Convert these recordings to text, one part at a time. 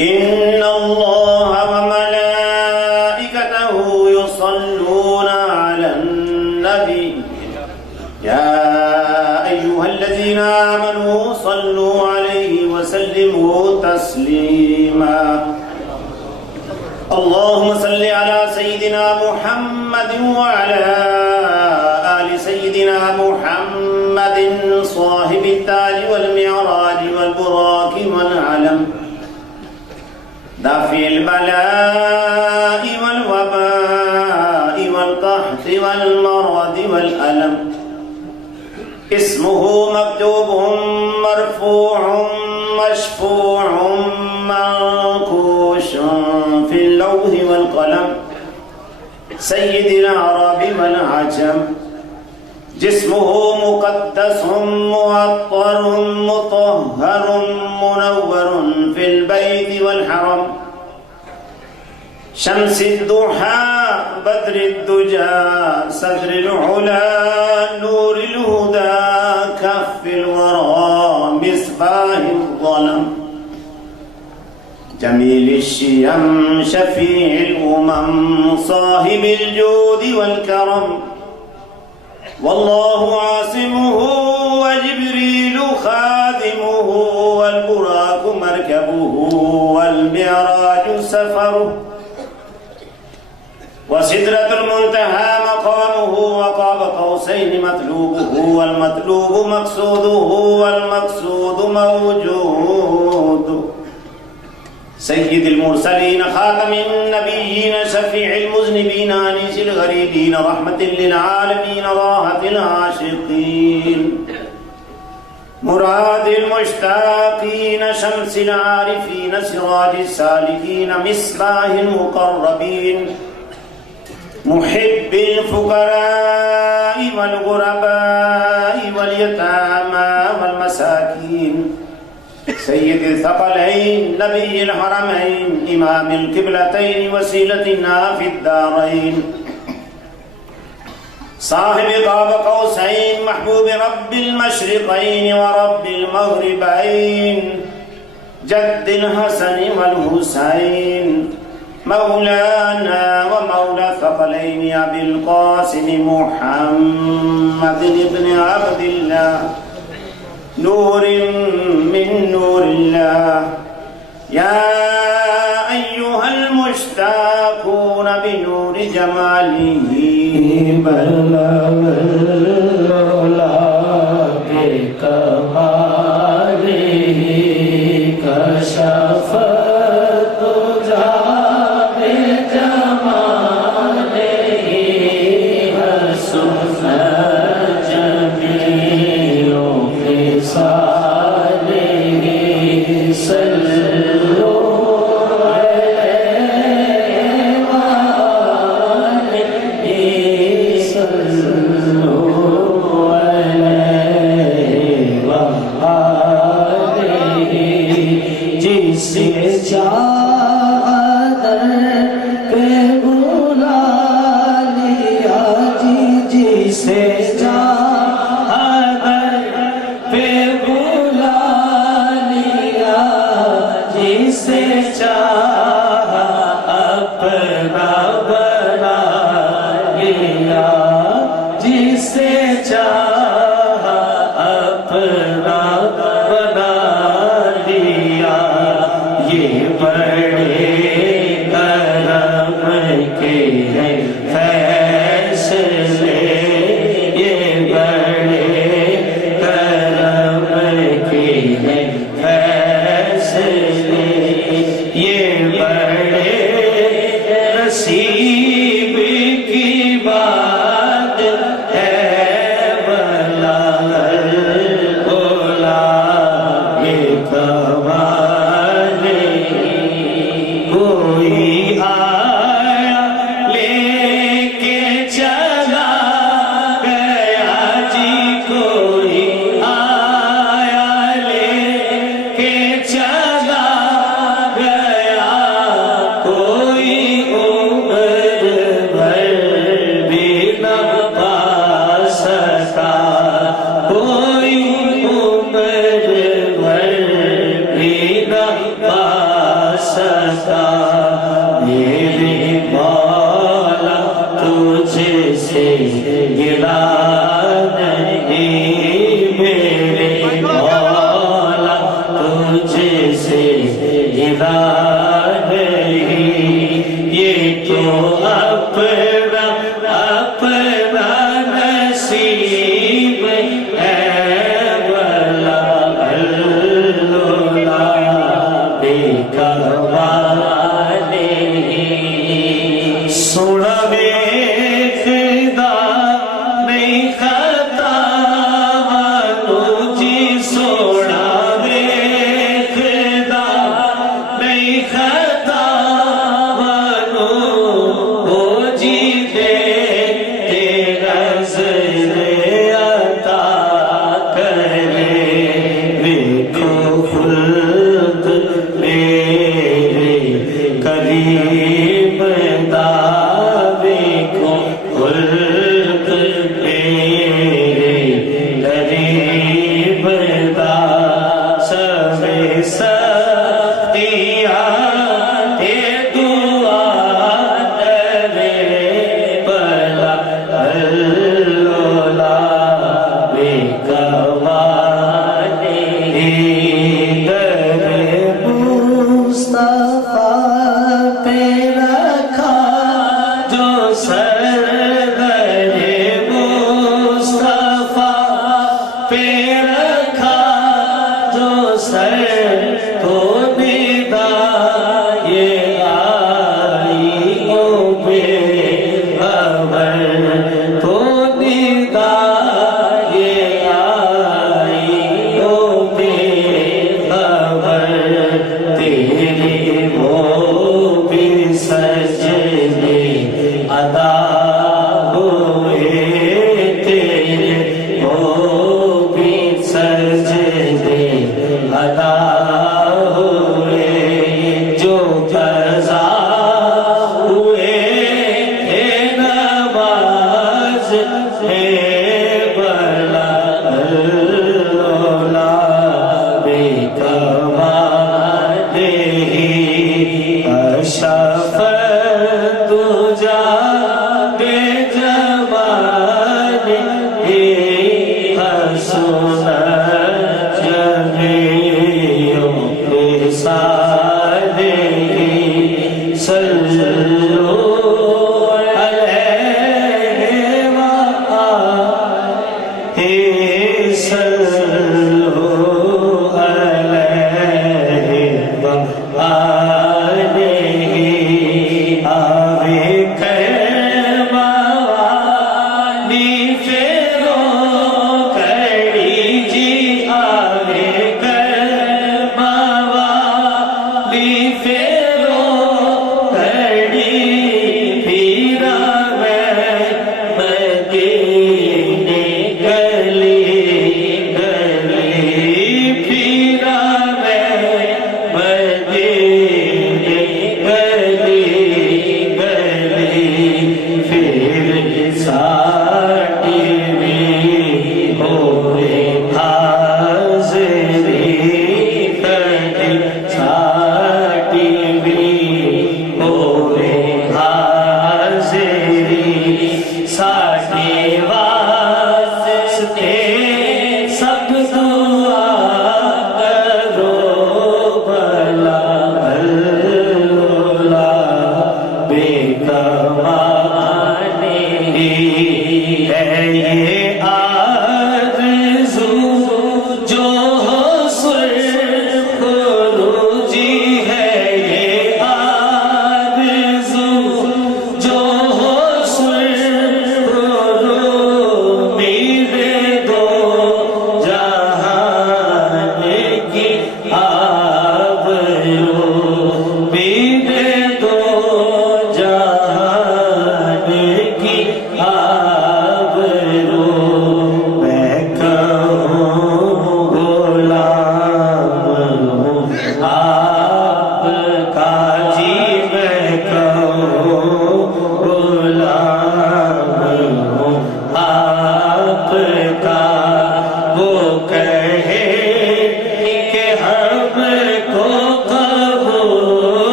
إن الله وملائكته يصلون على النبي يا أيها الذين آمنوا صلوا عليه وسلموا تسليما اللهم صل على سيدنا محمد وعلى آل سيدنا محمد صاحب التاج والمعراج والبراق والعلم دافع البلاء والوباء والقحط والمرض والألم اسمه مكتوب مرفوع مشفوع منقوش في اللوح والقلم سيد العرب والعجم جسمه مقدس معطر مطهر منور في البيت والحرم شمس الضحى بدر الدجى صدر العلا نور الهدى كف الورى مصباح الظلم جميل الشيم شفيع الأمم صاحب الجود والكرم والله عاصمه وجبريل خادمه والبراق مركبه والمعراج سفره وسدرة المنتهى مقامه وقاب قوسين مطلوبه والمطلوب مقصوده والمقصود موجود سيد المرسلين خاتم النبيين شفيع المذنبين أنيس الغريبين رحمة للعالمين راحة العاشقين مراد المشتاقين شمس العارفين سراج السالكين مصباح المقربين محب الفقراء والغرباء واليتامى والمساكين سيد الثقلين نبي الحرمين إمام القبلتين وسيلتنا في الدارين صاحب قاب قوسين محبوب رب المشرقين ورب المغربين جد الحسن والحسين مولانا ومولى الثقلين أبي القاسم محمد بن عبد الله نور من نور الله يا أيها المشتاقون بنور جماله بلغ العلا بكماله كشف الدجى بجماله حسن جميل خصاله صلوا عليه وآله صلوا عليه وآله جسے چاہت پہ بلا لیا جسے چاہت پہ بلا لیا جسے چاہ اپنا بنا لیا جسے چاہ اپنا بنا لیا یہ بڑے کرم کے ہیں فیصلے یہ بڑے کرم کے ہیں فیصلے یہ بڑے نصیب کی بات ہے بلغ العلا بکماله کوئی آیا لے کے چلا گیا جی کوئی آیا لے کے چلا گیا کوئی عمر بھر بھی نہ پا سکا کوئی عمر بھر بھی ملا نہیں میرے مولا تجھ سے گلا نہیں یہ تو اپنا نصیب ہے بلا اللہ بے کروانے سونا ویکھدا نہیں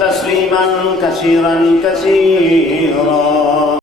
تسليما كثيرا كثيرا